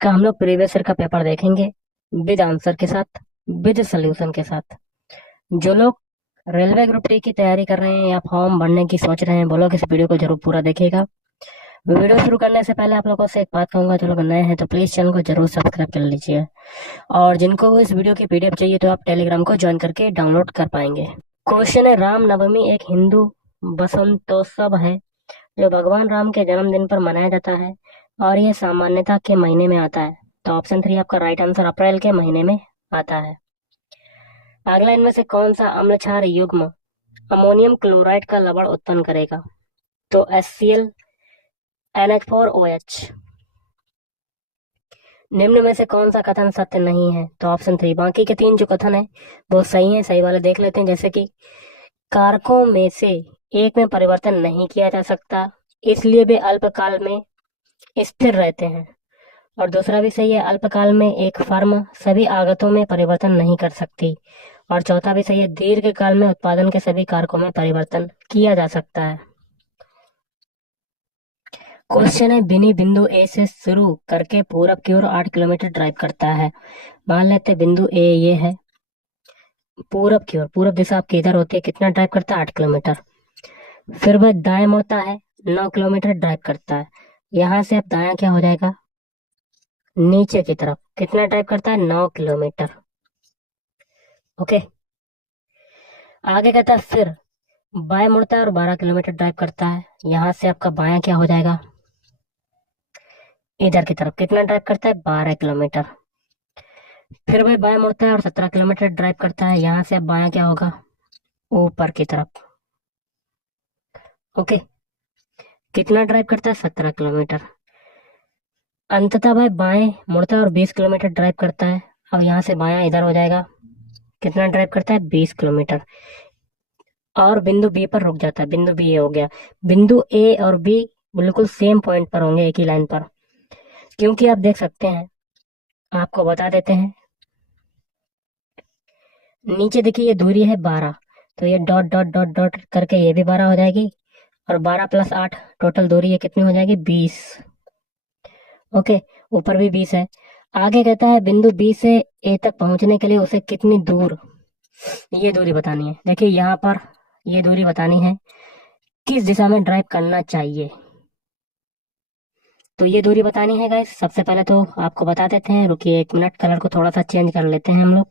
का हम लोग प्रीवियस ईयर का पेपर देखेंगे विद आंसर के साथ, विद सोल्यूशन के साथ। जो लोग रेलवे ग्रुप डी की तैयारी कर रहे हैं या फॉर्म भरने की सोच रहे हैं, वो लोग इस वीडियो को जरूर पूरा देखेगा। वीडियो शुरू करने से पहले आप लोगों से एक बात कहूंगा, जो लोग नए हैं तो प्लीज चैनल को जरूर सब्सक्राइब कर लीजिए। और जिनको इस वीडियो की पीडीएफ चाहिए तो आप टेलीग्राम को ज्वाइन करके डाउनलोड कर पाएंगे। क्वेश्चन है, राम नवमी एक हिंदू बसंतोत्सव है जो भगवान राम के जन्मदिन पर मनाया जाता है और यह सामान्यतः के महीने में आता है। तो ऑप्शन 3 आपका राइट आंसर अप्रैल के महीने में आता है। अगला इनमें से कौन सा अम्ल क्षार युग्म अमोनियम क्लोराइड का लवण उत्पन्न करेगा? तो HCl, NH4OH। निम्न में से कौन सा कथन सत्य नहीं है? तो ऑप्शन 3। बाकी के 3 जो कथन है वो सही है। सही वाले देख लेते हैं, जैसे कि कारकों में से एक में परिवर्तन नहीं किया जा सकता, इसलिए वे अल्पकाल में स्थिर रहते हैं। और दूसरा भी सही है, अल्पकाल में एक फर्म सभी आगतों में परिवर्तन नहीं कर सकती। और चौथा भी सही है, दीर्घ काल में उत्पादन के सभी कारकों में परिवर्तन किया जा सकता है। क्वेश्चन है, बिनी बिंदु ए से शुरू करके पूरब की ओर 8 किलोमीटर ड्राइव करता है। मान लेते हैं बिंदु ए ये है, पूरब की ओर, पूरब दिशा आपकी इधर होती है, कितना ड्राइव करता है? 8 किलोमीटर। फिर वह दाएं मुड़ता है, 9 किलोमीटर ड्राइव करता है। यहाँ से अब दायां क्या हो जाएगा? नीचे की तरफ। कितना ड्राइव करता है? 9 किलोमीटर। ओके, आगे कहता है फिर बाएं मुड़ता है और 12 किलोमीटर ड्राइव करता है। यहाँ से आपका बायां क्या हो जाएगा? इधर की तरफ। कितना ड्राइव करता है? 12 किलोमीटर। फिर वह बाएं मुड़ता है और 17 किलोमीटर ड्राइव करता है। यहाँ से अब बायां क्या होगा? ऊपर की तरफ। ओके, कितना ड्राइव करता है? 17 किलोमीटर। अंततः वह बाएं मुड़ता है और 20 किलोमीटर ड्राइव करता है। अब यहाँ से बायां इधर हो जाएगा। कितना ड्राइव करता है? 20 किलोमीटर। और बिंदु बी पर रुक जाता है। बिंदु बी ये हो गया। बिंदु ए और बी बिल्कुल सेम पॉइंट पर होंगे, एक ही लाइन पर, क्योंकि आप देख सकते हैं, आपको बता देते हैं। नीचे देखिए ये दूरी है 12, तो ये डॉट डॉट डॉट डॉट करके ये भी 12 हो जाएगी। और 12 + 8 टोटल दूरी ये कितनी हो जाएगी? 20। ओके, ऊपर भी 20 है। आगे कहता है बिंदु बी से ए तक पहुंचने के लिए उसे कितनी दूर, ये दूरी बतानी है। देखिए यहाँ पर ये दूरी बतानी है, किस दिशा में ड्राइव करना चाहिए, तो ये दूरी बतानी है गाइस। सबसे पहले तो आपको बता देते हैं, रुकिए 1 मिनट, कलर को थोड़ा सा चेंज कर लेते हैं हम लोग।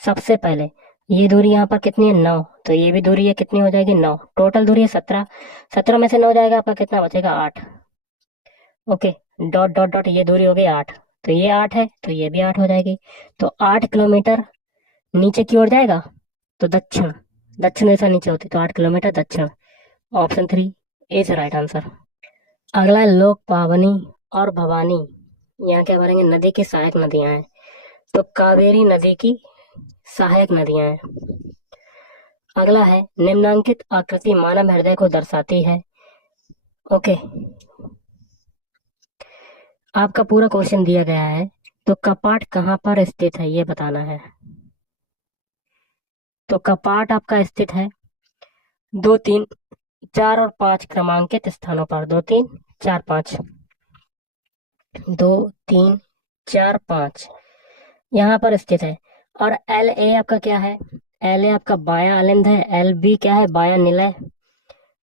सबसे पहले ये दूरी यहाँ पर कितनी है? 9, तो ये भी दूरी है, कितनी हो जाएगी? 9। टोटल दूरी है 17। 17 में से 9 जाएगा, आपका कितना बचेगा? 8। ओके, डॉट डॉट डॉट ये दूरी हो गई 8, तो ये 8 है, तो ये भी 8 हो जाएगी। तो 8 किलोमीटर नीचे की ओर जाएगा, तो दक्षिण, दक्षिण दिशा नीचे होती, तो 8 किलोमीटर दक्षिण। Option 3 is right answer. अगला है लोक पावनी और भवानी, यहाँ क्या भरेंगे? नदी की सहायक नदियां हैं, तो कावेरी नदी की सहायक नदियां हैं। अगला है निम्नांकित आकृति मानव हृदय को दर्शाती है। ओके, आपका पूरा क्वेश्चन दिया गया है, तो कपाट कहाँ पर स्थित है ये बताना है। तो कपाट आपका स्थित है 2, 3, 4 और 5 क्रमांकित स्थानों पर। 2, 3, 4, 5, 2, 3, 4, 5 यहाँ पर स्थित है। और LA आपका क्या है? LA आपका बायां अलिंद है। LB क्या है? बायां निलय।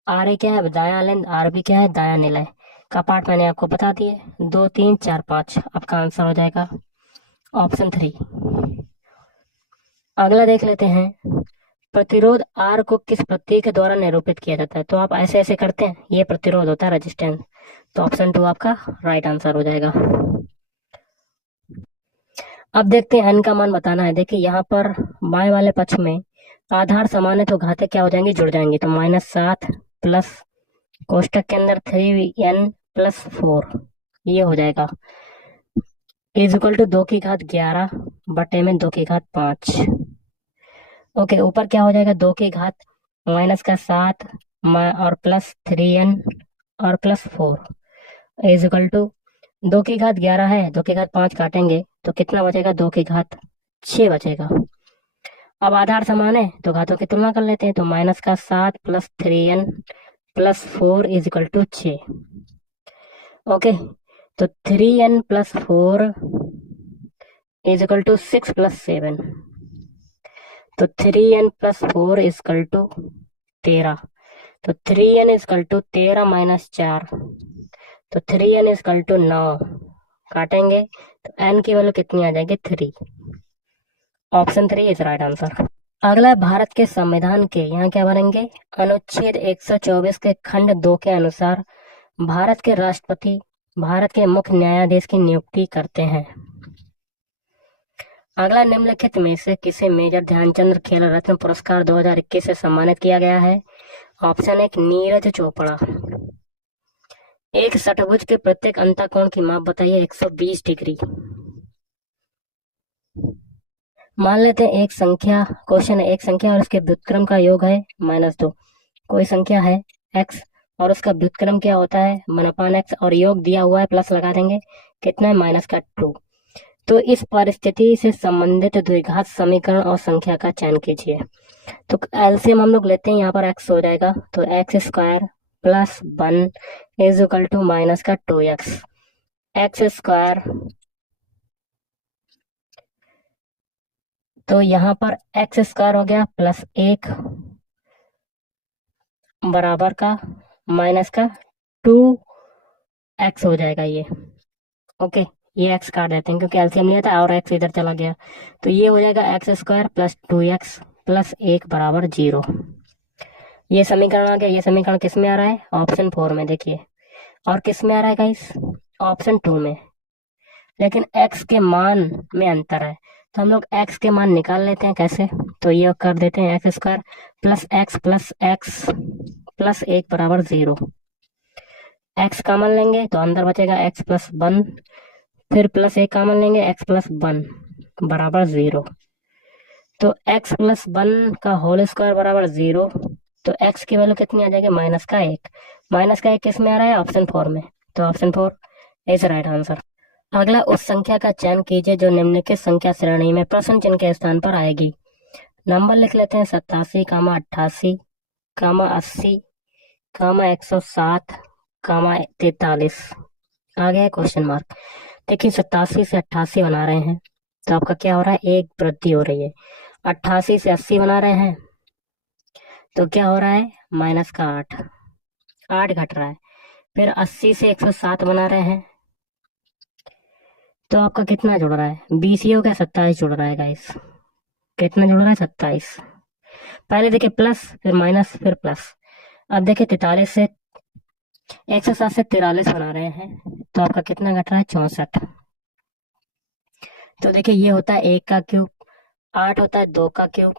RA क्या है? दायां अलिंद। RB क्या है? दायां निलय। कपाट मैंने आपको बता दिए, 2, 3, 4, 5 आपका आंसर हो जाएगा ऑप्शन 3। अगला देख लेते हैं, प्रतिरोध R को किस प्रतीक के द्वारा निरूपित किया जाता है? तो आप ऐसे ऐसे करते हैं, ये प्रतिरोध होता है, रेजिस्टेंस। तो ऑप्शन 2 आपका राइट आंसर हो जाएगा। अब देखते हैं n का मान बताना है। देखिए यहाँ पर बाएं वाले पक्ष में आधार समान है, तो घातें क्या हो जाएंगी? जुड़ जाएंगी। तो -7 प्लस कोष्टक के अंदर 3n + 4 ये हो जाएगा, इज इक्वल टू 2 की घात 11 बटे में 2 की घात 5। ओके, ऊपर क्या हो जाएगा? 2 की घात -7 और +3n और +4 इज इक्वल टू 2 की घात 11 है, 2 की घात 5 काटेंगे तो कितना बचेगा? 2 की घात 6 बचेगा। अब आधार समान है तो घातों की तुलना कर लेते हैं, तो -7 + 3n + 4 is equal to 6। Okay, तो 3n+4 इज इक्वल टू 6+7। तो 3n+4 इज इक्वल टू 13। तो 3n इज इक्वल टू 13 - 4। तो 3n इज इक्वल टू 9। काटेंगे तो n की वैल्यू कितनी आ जाएगी? 3। Option 3 is right answer. अगला है भारत के संविधान के, यहाँ क्या बनेंगे? अनुच्छेद 124 के खंड 2 के अनुसार भारत के राष्ट्रपति भारत के मुख्य न्यायाधीश की नियुक्ति करते हैं। अगला, निम्नलिखित में से किसे मेजर ध्यानचंद खेल रत्न पुरस्कार 2021 से सम्मानित किया गया है? ऑप्शन 1 नीरज चोपड़ा। एक षट्भुज के प्रत्येक अंतःकोण की माप बताइए। 120 डिग्री। मान लेते हैं एक संख्या, क्वेश्चन है एक संख्या और उसके व्युत्क्रम का योग है -2। कोई संख्या है x और उसका व्युत्क्रम क्या होता है? 1/x और योग दिया हुआ है, प्लस लगा देंगे, कितना है? -2। तो इस परिस्थिति से संबंधित द्विघात समीकरण और संख्या का चयन कीजिए। तो एलसीएम हम लोग लेते हैं, यहाँ पर x हो जाएगा तो x² + 1 is equal to -2x। x² तो यहाँ पर x² हो गया +1 बराबर का -2x हो जाएगा ये। ओके, ये x काट देते हैं क्योंकि एलसीएम लिया था और x इधर चला गया। तो ये हो जाएगा x² + 2x + 1 बराबर 0। ये समीकरण आ गया। ये समीकरण किस में आ रहा है? ऑप्शन 4 में। देखिए, और किस में आ रहा है गाइस? ऑप्शन 2 में। लेकिन x के मान में अंतर है तो हम लोग x के मान निकाल लेते हैं। कैसे? तो ये कर देते हैं x² + x + x + 1 बराबर 0। x कॉमन लेंगे तो अंदर बचेगा x + 1, फिर +1 कॉमन लेंगे, x + 1 बराबर 0। तो x + 1 का होल स्क्वायर बराबर 0। तो x की वैल्यू कितनी आ जाएगी? -1। -1 किस में आ रहा है? ऑप्शन 4 में। तो ऑप्शन 4 इज राइट आंसर। अगला, उस संख्या का चयन कीजिए जो निम्नलिखित संख्या श्रेणी में प्रश्न चिन्ह के स्थान पर आएगी। नंबर लिख लेते हैं 87, 88, 80, 107, 43। आ गया क्वेश्चन मार्क। देखिए, 87 से 88 बना रहे हैं तो आपका क्या हो रहा है? एक वृद्धि हो रही है। 88 से 80 बना रहे हैं तो क्या हो रहा है? -8, 8 घट रहा है। फिर 80 से 107 बना रहे हैं तो आपका कितना जुड़ रहा है? 20 ही हो गया, 27 जुड़ रहा है गाइस। कितना जुड़ रहा है? 27। पहले देखिए प्लस, फिर माइनस, फिर प्लस। अब देखिए 43 से 107 से 43 बना रहे हैं तो आपका कितना घट रहा है? 64। तो देखिए, ये होता है 1 का क्यूब, 8 होता है 2 का क्यूब,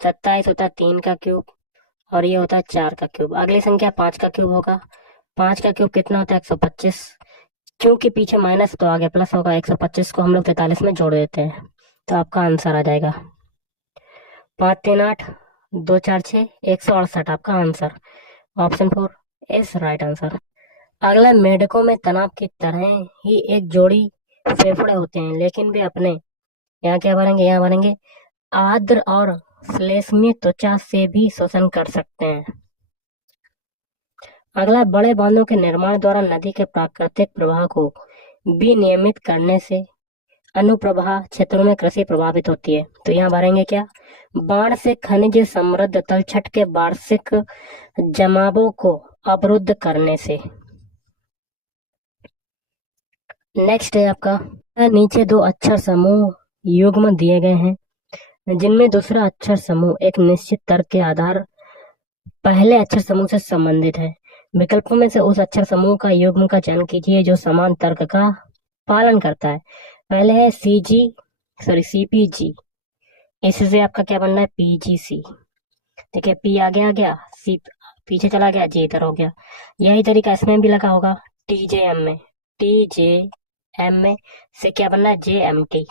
27 होता है 3 का क्यूब, और ये होता है 4 का क्यूब। अगली संख्या 5 का क्यूब होगा। 5 का क्यूब कितना होता है? 125। क्योंकि पीछे माइनस तो आगे प्लस होगा, 125 को हम लोग 43 में जोड़ देते हैं तो आपका आंसर आ जाएगा 5 3 8 2 4 6 168। आपका answer option 4 is right answer. अगला, मेढकों में तनाव की तरह ही एक जोड़ी फेफड़े होते हैं, लेकिन वे अपने यहाँ क्या बनेंगे? यहाँ बनेंगे आर्द्र और श्लेष्मीय त्वचा से भी शोषण कर सकते हैं। अगला, बड़े बांधों के निर्माण द्वारा नदी के प्राकृतिक प्रवाह को विनियमित करने से अनुप्रवाह क्षेत्रों में कृषि प्रभावित होती है। तो यहाँ भरेंगे क्या? बाढ़ से खनिज समृद्ध तलछट के वार्षिक जमावों को अवरुद्ध करने से। नेक्स्ट है आपका, नीचे 2 अक्षर समूह युग्म दिए गए हैं जिनमें दूसरा अक्षर समूह एक निश्चित तर्क के आधार पहले अक्षर समूह से संबंधित है। विकल्पों में से उस अक्षर समूह का युग्म का चयन कीजिए जो समान तर्क का पालन करता है। पहले है CPG। इससे आपका क्या बनना है? PGC। देखिए, P आ गया, C पीछे चला गया, J इधर हो गया। यही तरीका इसमें भी लगा होगा। TJM में से क्या बनना है? JMT।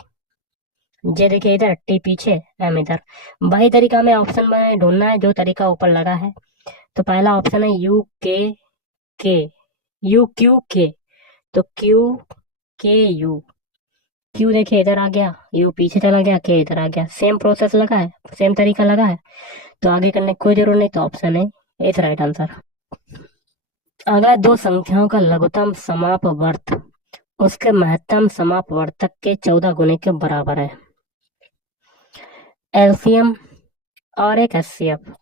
जे देखिए इधर, T पीछे, M इधर। वही तरीका हमें ऑप्शन में ढूंढना है जो तरीका ऊपर लगा है। तो पहला ऑप्शन है UQK। तो QKU। क्यू देखिए इधर आ गया, यू पीछे चला गया, के इधर आ गया। सेम प्रोसेस लगा है, सेम तरीका लगा है तो आगे करने की कोई जरूरत नहीं। तो ऑप्शन है इज राइट आंसर। अगला, 2 संख्याओं का लघुत्तम समापवर्त उसके महत्तम समापवर्तक के 14 गुने के बराबर है। एलसीएम और एक एचसीएफ।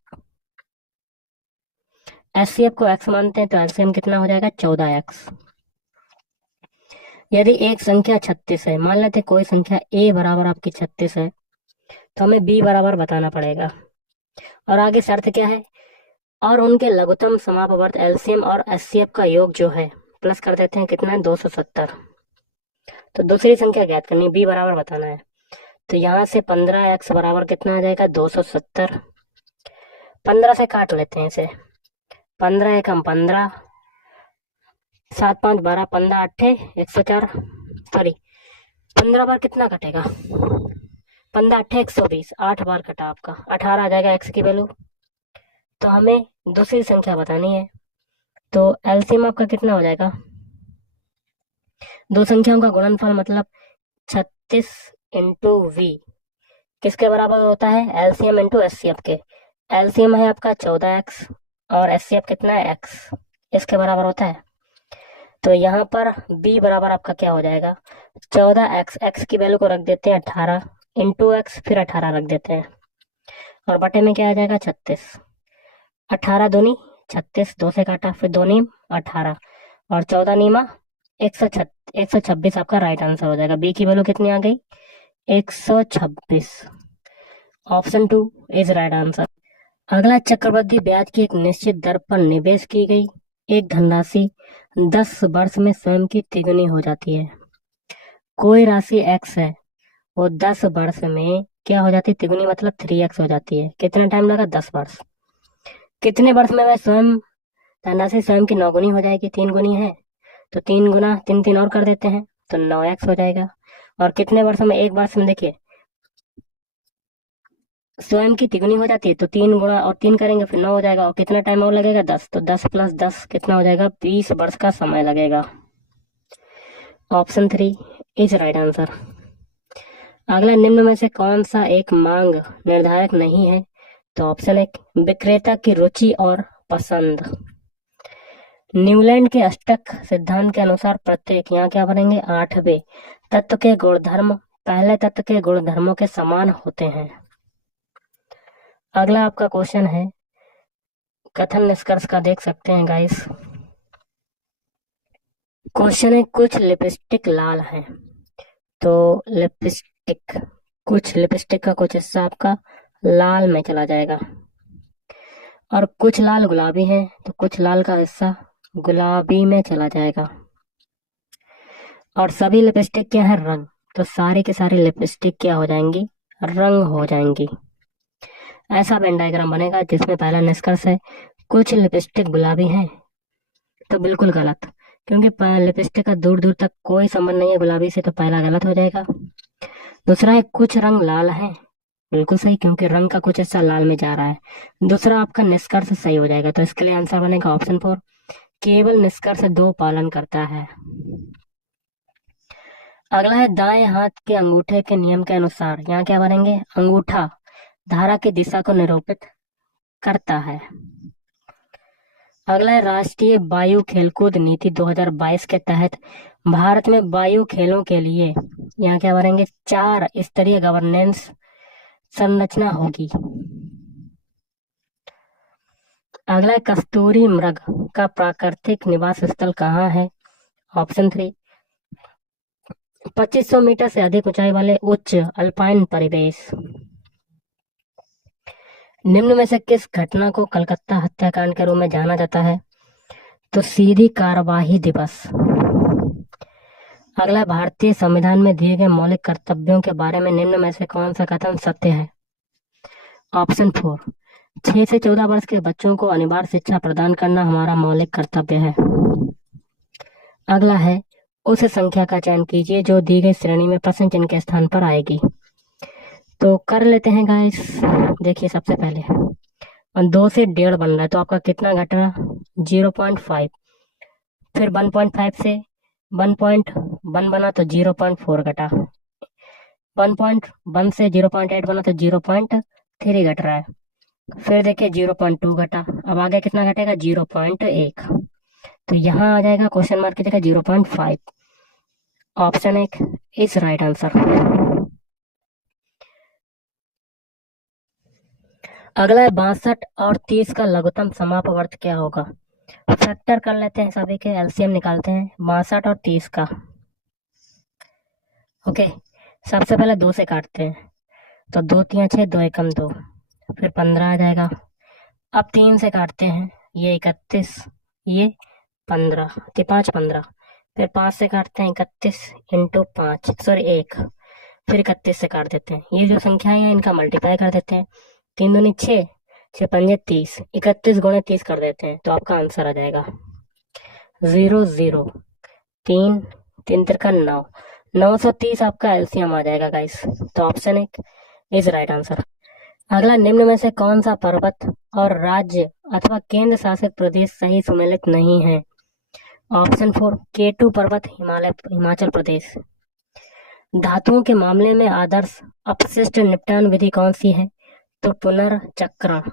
एचसीएफ को एक्स मानते हैं तो एलसीएम कितना हो जाएगा 14x। यदि एक संख्या 36 है, मान लेते हैं कोई संख्या ए बराबर आपकी 36 है, तो हमें बी बराबर बताना पड़ेगा। और आगे शर्त क्या है, और उनके लघुत्तम समापवर्त एलसीएम और एचसीएफ का योग जो है प्लस कर देते हैं, कितना है 270। तो दूसरी संख्या ज्ञात करनी, बी बराबर बताना है। तो यहाँ से 15x बराबर कितना आ जाएगा 270। 15 से काट लेते हैं इसे, 15 एकम 15, 7 5 12, 15 8 104, सॉरी 15 बार कितना कटेगा, 15 8 120, 8 बार कटा आपका 18 आ जाएगा एक्स की वैल्यू। तो हमें दूसरी संख्या बतानी है, तो एलसीएम आपका कितना हो जाएगा, दो संख्याओं का गुणनफल मतलब 36 इंटू वी किसके बराबर होता है, एलसीएम इंटू एचसीएफ के। एलसीएम है आपका 14x और एचसीएफ कितना है x, इसके बराबर होता है। तो यहाँ पर b बराबर आपका क्या हो जाएगा 14x, x की वैल्यू को रख देते हैं 18 इंटू एक्स, फिर 18 रख देते हैं और बटे में क्या आ जाएगा 36। 18 दूनी 36, 2 से काटा, फिर 2 नीम 18 और 14 नीमा 126 आपका राइट आंसर हो जाएगा। बी की वैल्यू कितनी आ गई 126। Option 2 is right answer. अगला, चक्रवृद्धि ब्याज की एक निश्चित दर पर निवेश की गई एक धनराशि 10 वर्ष में स्वयं की तिगुनी हो जाती है। कोई राशि x है, वो 10 वर्ष में क्या हो जाती है, तिगुनी मतलब 3x हो जाती है। कितना टाइम लगा 10 वर्ष। कितने वर्ष में वह स्वयं धनराशि स्वयं की 9 गुनी हो जाएगी, 3 गुनी है तो 3 गुना 3 3 और कर देते हैं तो 9x हो जाएगा। और कितने वर्षों में, एक वर्ष में देखिए स्वयं की तिगुनी हो जाती है तो 3 गुणा और 3 करेंगे फिर 9 हो जाएगा। और कितना टाइम और लगेगा 10, तो 10 प्लस 10 कितना हो जाएगा 20 वर्ष का समय लगेगा। Option 3 is right answer. अगला, निम्न में से कौन सा एक मांग निर्धारक नहीं है, तो ऑप्शन 1 विक्रेता की रुचि और पसंद। न्यूलैंड के अष्टक सिद्धांत के अनुसार प्रत्येक, यहाँ क्या बनेंगे 8वें तत्व के गुणधर्म पहले तत्व के गुणधर्मों के समान होते हैं। अगला आपका क्वेश्चन है कथन निष्कर्ष का, देख सकते हैं गाइस। क्वेश्चन है कुछ लिपस्टिक लाल है, तो कुछ लिपस्टिक का कुछ हिस्सा आपका लाल में चला जाएगा और कुछ लाल गुलाबी है तो कुछ लाल का हिस्सा गुलाबी में चला जाएगा। और सभी लिपस्टिक क्या है रंग, तो सारी की सारी लिपस्टिक क्या हो जाएंगी, रंग हो जाएंगी। ऐसा वेन डायग्राम बनेगा जिसमें पहला निष्कर्ष है कुछ लिपस्टिक गुलाबी है, तो बिल्कुल गलत, क्योंकि लिपस्टिक का दूर दूर तक कोई संबंध नहीं है गुलाबी से, तो पहला गलत हो जाएगा। दूसरा है कुछ रंग लाल है, बिल्कुल सही, क्योंकि रंग का कुछ हिस्सा लाल में जा रहा है। दूसरा आपका निष्कर्ष सही हो जाएगा, तो इसके लिए आंसर बनेगा ऑप्शन 4, केवल निष्कर्ष 2 पालन करता है। अगला है दाएं हाथ के अंगूठे के नियम के अनुसार, यहाँ क्या बनेंगे, अंगूठा धारा की दिशा को निरूपित करता है। अगला है राष्ट्रीय वायु खेलकूद नीति 2022 के तहत भारत में वायु खेलों के लिए, यहाँ क्या बनेंगे 4 स्तरीय गवर्नेंस संरचना होगी। अगला है कस्तूरी मृग का प्राकृतिक निवास स्थल कहाँ है, ऑप्शन 3 2500 मीटर से अधिक ऊंचाई वाले उच्च अल्पाइन परिवेश। निम्न में से किस घटना को कलकत्ता हत्याकांड के रूप में जाना जाता है, तो सीधी कार्यवाही दिवस। अगला, भारतीय संविधान में दिए गए मौलिक कर्तव्यों के बारे में निम्न में से कौन सा कथन सत्य है, ऑप्शन 4 6 से 14 वर्ष के बच्चों को अनिवार्य शिक्षा प्रदान करना हमारा मौलिक कर्तव्य है। अगला है उस संख्या का चयन कीजिए जो दी गई श्रेणी में प्रश्न चिन्ह के स्थान पर आएगी। तो कर लेते हैं गाइस, देखिए सबसे पहले 2 से 1.5 बन रहा है तो आपका कितना घटा 0.5, फिर 1.5 से 1.1 बना तो 0.4 घटा, 1.1 से 0.8 बना तो 0.3 घट रहा है, फिर देखिए 0.2 घटा, अब आगे कितना घटेगा 0.1, तो यहाँ आ जाएगा क्वेश्चन मार्क की जगह 0.5। ऑप्शन एक इज राइट आंसर। अगला है 62 और 30 का लघुत्तम समापवर्त क्या होगा। फैक्टर कर लेते हैं, सभी के एलसीएम निकालते हैं 62 और 30 का। ओके, सबसे पहले 2 से काटते हैं, तो 2 3 6, 2 एकम 2, फिर 15 आ जाएगा। अब 3 से काटते हैं, ये 31, ये 15, 5 15, फिर 5 से काटते हैं 31 इंटू 5 सॉरी 1, फिर 31 से काट देते हैं। ये जो संख्या है इनका मल्टीप्लाई कर देते हैं, 3 दूनी 6, 6 पंजे 30, 31 गुणे 30 कर देते हैं, तो आपका आंसर आ जाएगा 0 0 3 3 तिरका 9, 930 आपका एलसीएम आ जाएगा गाइस। तो ऑप्शन एक इज राइट आंसर। अगला, निम्न में से कौन सा पर्वत और राज्य अथवा केंद्र शासित प्रदेश सही सुमेलित नहीं है। ऑप्शन 4 K2 पर्वत, हिमाचल प्रदेश। धातुओं के मामले में आदर्श अपशिष्ट निपटान विधि कौन सी है, तो पुनर्चक्रण।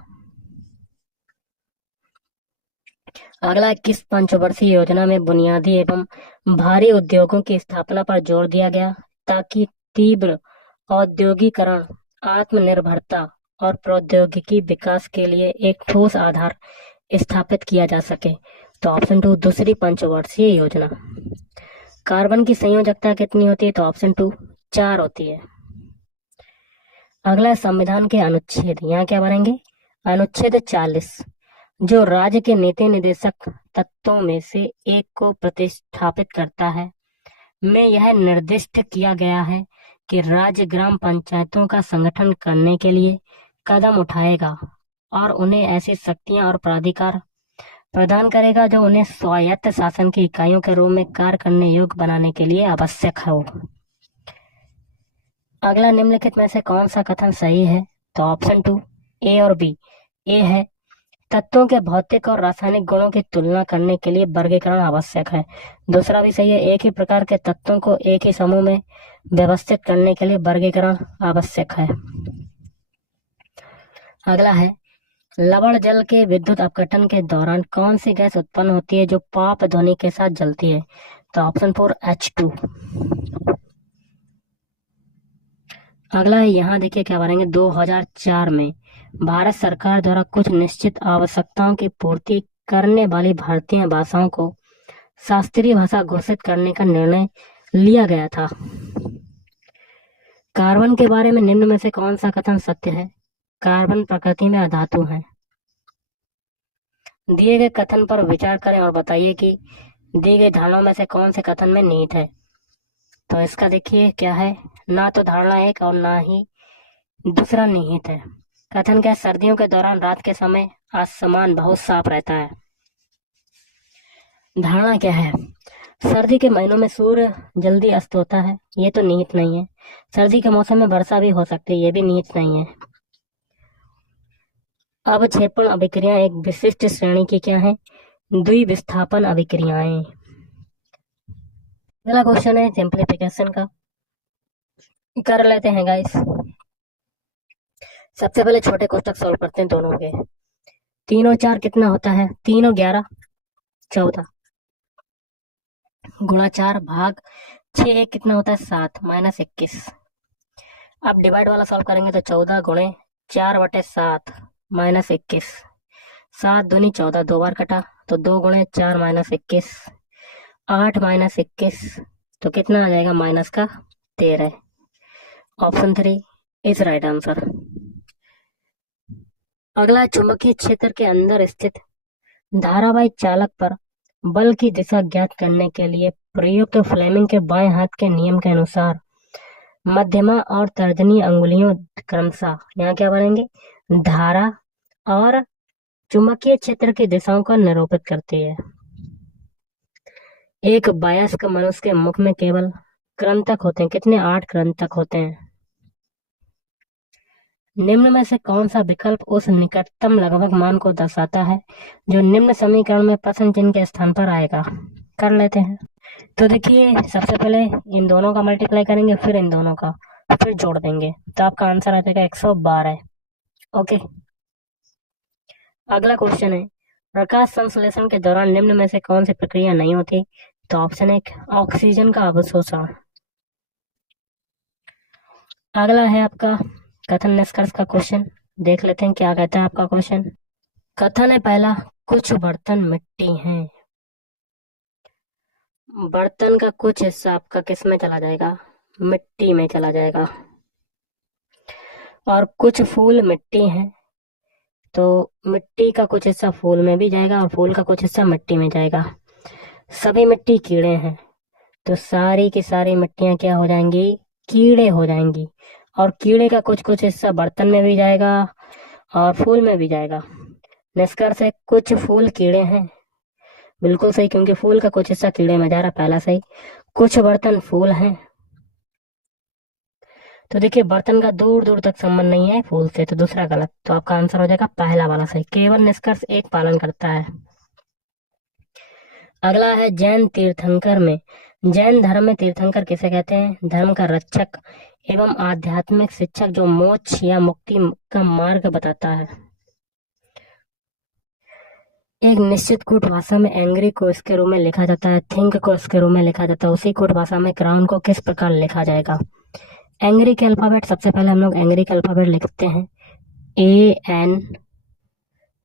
अगला, किस पंचवर्षीय योजना में बुनियादी एवं भारी उद्योगों की स्थापना पर जोर दिया गया ताकि तीव्र औद्योगिकरण, आत्मनिर्भरता और प्रौद्योगिकी विकास के लिए एक ठोस आधार स्थापित किया जा सके। तो ऑप्शन 2 दूसरी पंचवर्षीय योजना। कार्बन की संयोजकता कितनी होती है, तो ऑप्शन 2 4 होती है। अगला, संविधान के अनुच्छेद, यहाँ क्या बनेंगे, अनुच्छेद 40 जो राज्य के नीति निर्देशक तत्वों में से एक को प्रतिस्थापित करता है, में यह निर्दिष्ट किया गया है कि राज्य ग्राम पंचायतों का संगठन करने के लिए कदम उठाएगा और उन्हें ऐसी शक्तियां और प्राधिकार प्रदान करेगा जो उन्हें स्वायत्त शासन की इकाइयों के रूप में कार्य करने योग्य बनाने के लिए आवश्यक हो। अगला, निम्नलिखित में से कौन सा कथन सही है, तो ऑप्शन 2 ए और बी। ए है, तत्वों के भौतिक और रासायनिक गुणों की तुलना करने के लिए वर्गीकरण आवश्यक है। दूसरा भी सही है, एक ही प्रकार के तत्वों को एक ही समूह में व्यवस्थित करने के लिए वर्गीकरण आवश्यक है। अगला है, लवण जल के विद्युत अपघटन के दौरान कौन सी गैस उत्पन्न होती है जो पाप ध्वनि के साथ जलती है, तो ऑप्शन 4 H2। अगला है, यहाँ देखिए क्या बनेंगे, 2004 में भारत सरकार द्वारा कुछ निश्चित आवश्यकताओं की पूर्ति करने वाली भारतीय भाषाओं को शास्त्रीय भाषा घोषित करने का निर्णय लिया गया था। कार्बन के बारे में निम्न में से कौन सा कथन सत्य है। कार्बन प्रकृति में अधातु है। दिए गए कथन पर विचार करें और बताइए कि दी गई धारणाओं में से कौन से कथन में निहित है। तो इसका देखिए क्या है, ना तो धारणा एक और ना ही दूसरा निहित है। कथन क्या, सर्दियों के दौरान रात के समय आसमान बहुत साफ रहता है। धारणा क्या है, सर्दी के महीनों में सूर्य जल्दी अस्त होता है, ये तो निहित नहीं है। सर्दी के मौसम में वर्षा भी हो सकती है, ये भी निहित नहीं है। अवक्षेपण अभिक्रिया एक विशिष्ट श्रेणी की क्या है, द्विविस्थापन अभिक्रियाएं। अगला क्वेश्चन है सिंप्लीफिकेशन का, कर लेते हैं गाइस। सबसे पहले छोटे कोष्टक सॉल्व करते हैं दोनों के। 3 और 4 कितना होता है, 3 और 11 14, गुणा 4 भाग 6 1 कितना होता है 7 माइनस 21। अब डिवाइड वाला सॉल्व करेंगे तो 14 गुणे 4/7 माइनस 21, 7 दूनी 14, 2 बार कटा तो 2 गुणे 4 माइनस 21, 8 माइनस 21 तो कितना आ जाएगा माइनस का 13। Option 3 is right answer. अगला, चुंबकीय क्षेत्र के अंदर स्थित धारावाही चालक पर बल की दिशा ज्ञात करने के लिए प्रयुक्त फ्लेमिंग के बाएं हाथ के नियम के अनुसार मध्यमा और तर्जनी अंगुलियों क्रमशः, यहाँ क्या बनेंगे, धारा और चुंबकीय क्षेत्र की दिशाओं को निरूपित करती है। एक वयस्क मनुष्य के मुख में केवल क्रंतक होते हैं, कितने, 8 क्रंतक होते हैं। निम्न में से कौन सा विकल्प उस निकटतम लगभग मान को दर्शाता है जो निम्न समीकरण में प्रश्न चिन्ह के स्थान पर आएगा। कर लेते हैं। तो देखिए, सबसे पहले इन दोनों का मल्टीप्लाई करेंगे, फिर इन दोनों का, फिर जोड़ देंगे, तो आपका आंसर आ जाएगा 112। ओके, अगला क्वेश्चन है, प्रकाश संश्लेषण के दौरान निम्न में से कौन सी प्रक्रिया नहीं होती, तो ऑप्शन एक ऑक्सीजन का अवशोषण। अगला है आपका कथन निष्कर्ष का क्वेश्चन। देख लेते हैं क्या कहता है आपका क्वेश्चन। कथन है पहला, कुछ बर्तन मिट्टी हैं। बर्तन का कुछ हिस्सा आपका किस में चला जाएगा? मिट्टी में चला जाएगा। और कुछ फूल मिट्टी हैं, तो मिट्टी का कुछ हिस्सा फूल में भी जाएगा और फूल का कुछ हिस्सा मिट्टी में जाएगा। सभी मिट्टी कीड़े हैं, तो सारी की सारी मिट्टियां क्या हो जाएंगी? कीड़े हो जाएंगी। और कीड़े का कुछ कुछ हिस्सा बर्तन में भी जाएगा और फूल में भी जाएगा। निष्कर्ष है कुछ फूल कीड़े हैं। बिल्कुल सही, क्योंकि फूल का कुछ हिस्सा कीड़े में जा रहा, पहला सही। कुछ बर्तन फूल हैं, तो देखिए बर्तन का दूर दूर तक संबंध नहीं है फूल से, तो दूसरा गलत। तो आपका आंसर हो जाएगा पहला वाला सही। केवल निष्कर्ष एक पालन करता है। अगला है जैन तीर्थंकर में। जैन धर्म में तीर्थंकर किसे कहते हैं? धर्म का रक्षक एवं आध्यात्मिक शिक्षक, जो मोक्ष या मुक्ति का मार्ग बताता है। एक निश्चित कूट भाषा में एंग्री को इसके रूप में लिखा जाता है, थिंक को इसके रूप में लिखा जाता है। उसी कूट भाषा में क्राउन को किस प्रकार लिखा जाएगा? एंग्री के अल्फाबेट, सबसे पहले हम लोग एंग्री के अल्फाबेट लिखते हैं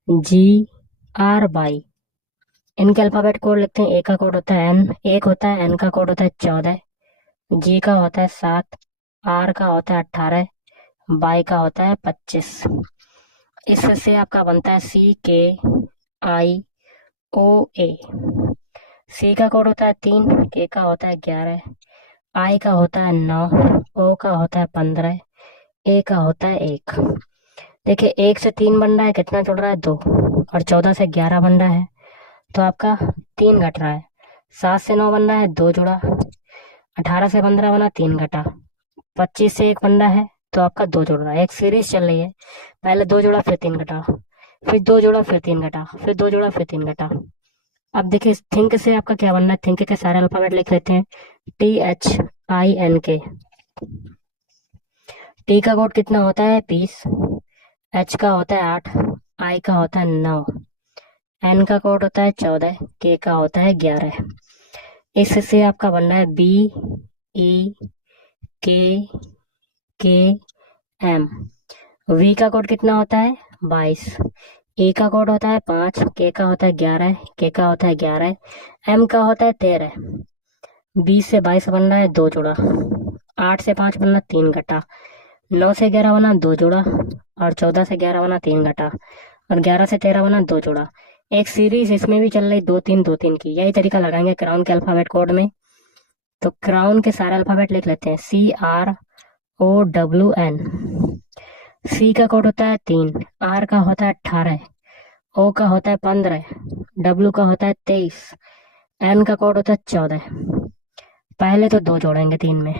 ANGRY। इनके अल्फाबेट कोड लिखते हैं। ए का कोड होता है एन, एक होता है। एन का कोड होता है 14, जी का होता है 7, आर का होता है 18, बाई का होता है 25। इससे आपका बनता है CKIOA। सी का कोड होता है 3, के का होता है 11, आई का होता है 9, ओ का होता है 15, ए का होता है 1। देखिए 1 से 3 बन रहा है, कितना जुड़ रहा है? 2। और 14 से 11 बन रहा है, तो आपका 3 घट रहा है। 7 से 9 बन रहा है, 2 जुड़ा। 18 से 15 बना, 3 घटा। 25 से 1 बन रहा है, तो आपका 2 जुड़ रहा है। एक सीरीज चल रही है, पहले 2 जुड़ा फिर 3 घटा, फिर 2 जुड़ा फिर 3 घटा, फिर 2 जुड़ा फिर 3 घटा। अब देखिए थिंक से आपका क्या बनना है? थिंक के सारे अल्फाबेट लिख लेते हैं। THINK। टी का कोड कितना होता है? 20। एच का होता है 8, आई का होता है 9, एन का कोड होता है 14, के का होता है 11। इससे आपका बनना है BEKKM। वी का कोड कितना होता है? 22। ई का कोड होता है 5, के का होता है 11, के का होता है 11, एम का होता है 13। 20 से 22 बन रहा है, 2 जुड़ा। 8 से 5 बनना, 3 घटा। 9 से 11 बना, 2 जुड़ा। और 14 से 11 बना, 3 घटा। और 11 से 13 बना, 2 जुड़ा। एक सीरीज इसमें भी चल रही, 2 3 2 3 की। यही तरीका लगाएंगे क्राउन के अल्फाबेट कोड में। तो क्राउन के सारे अल्फाबेट लिख लेते हैं। CROWN। सी का कोड होता है 3, आर का होता है 18, ओ का होता है 15, डब्ल्यू का होता है 23, एन का कोड होता है 14। पहले तो 2 जोड़ेंगे 3 में,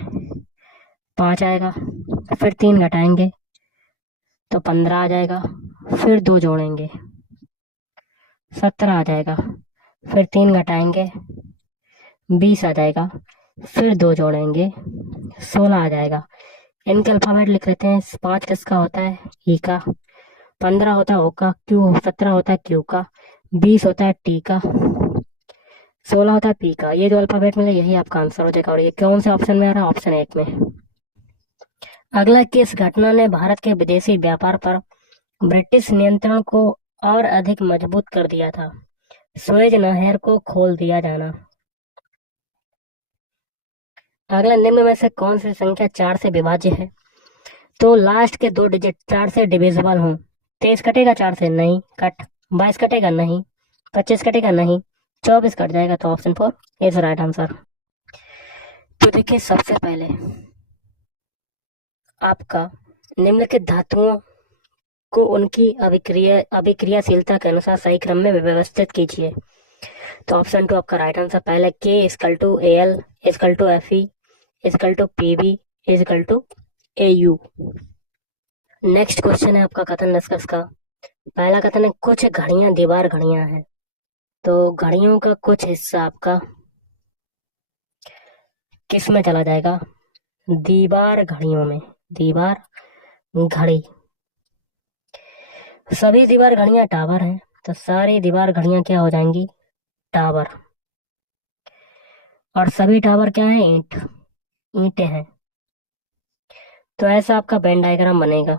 5 आएगा। फिर 3 घटाएंगे तो 15 आ जाएगा। फिर 2 जोड़ेंगे 17 आ जाएगा। फिर 3 घटाएंगे 20 आ जाएगा। फिर 2 जोड़ेंगे 16 आ जाएगा। इनके अल्फाबेट लिख लेते हैं। 5 किसका होता है? ई का। 15 होता है ओ का। 17 होता है क्यू का। 20 होता है टी का। 16 होता है पी का। ये जो अल्फाबेट मिले यही आपका आंसर हो जाएगा। और ये कौन से ऑप्शन में आ रहा है? ऑप्शन 1 में। अगला, किस घटना ने भारत के विदेशी व्यापार पर ब्रिटिश नियंत्रण को और अधिक मजबूत कर दिया था? सुएज नहर को खोल दिया जाना। अगला, निम्न में से कौन सी संख्या 4 से विभाज्य है? तो लास्ट के 2 डिजिट 4 से डिविजिबल हों। 23 कटेगा 4 से? नहीं कट। 22 कटेगा? नहीं। 25 कटेगा? नहीं। 24 कट जाएगा, तो ऑप्शन 4 इज राइट आंसर। तो देखिए सबसे पहले आपका निम्नलिखित धातुओं को उनकी अभिक्रियाशीलता के अनुसार सही क्रम में व्यवस्थित कीजिए। तो ऑप्शन 2 आपका राइट आंसर। पहले K equal to AL equal to FE equal to PB equal to AU। Next question है आपका कथन निष्कर्ष का। पहला कथन है कुछ घड़ियां दीवार घड़ियां हैं। तो घड़ियों का कुछ हिस्सा आपका किस में चला जाएगा? दीवार घड़ियों में। दीवार घड़ी। सभी दीवार घड़ियां टावर हैं, तो सारी दीवार घड़ियां क्या हो जाएंगी? टावर। और सभी टावर क्या है? ईंटें हैं। तो ऐसा आपका वेन डायग्राम बनेगा।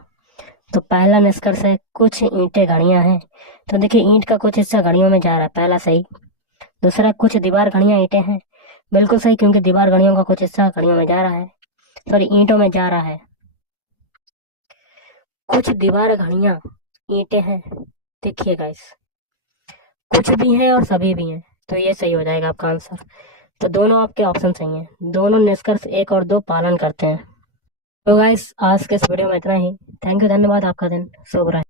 तो पहला निष्कर्ष है, कुछ ईंटें घड़ियां हैं। तो देखिए, ईंट का कुछ हिस्सा घड़ियों में जा रहा है, पहला सही। दूसरा, कुछ दीवार घड़ियां ईंटें हैं। बिल्कुल सही, क्योंकि दीवार घड़ियों का कुछ हिस्सा घड़ियों में जा रहा है, सॉरी ईंटों में जा रहा है। कुछ दीवार घड़ियां ईंटें हैं। देखिए गाइस, कुछ भी हैं और सभी भी हैं, तो ये सही हो जाएगा आपका आंसर। तो दोनों आपके ऑप्शन सही हैं, दोनों निष्कर्ष 1 और 2 पालन करते हैं। तो गाइस, आज के इस वीडियो में इतना ही। थैंक यू, धन्यवाद। आपका दिन शुभ रहे।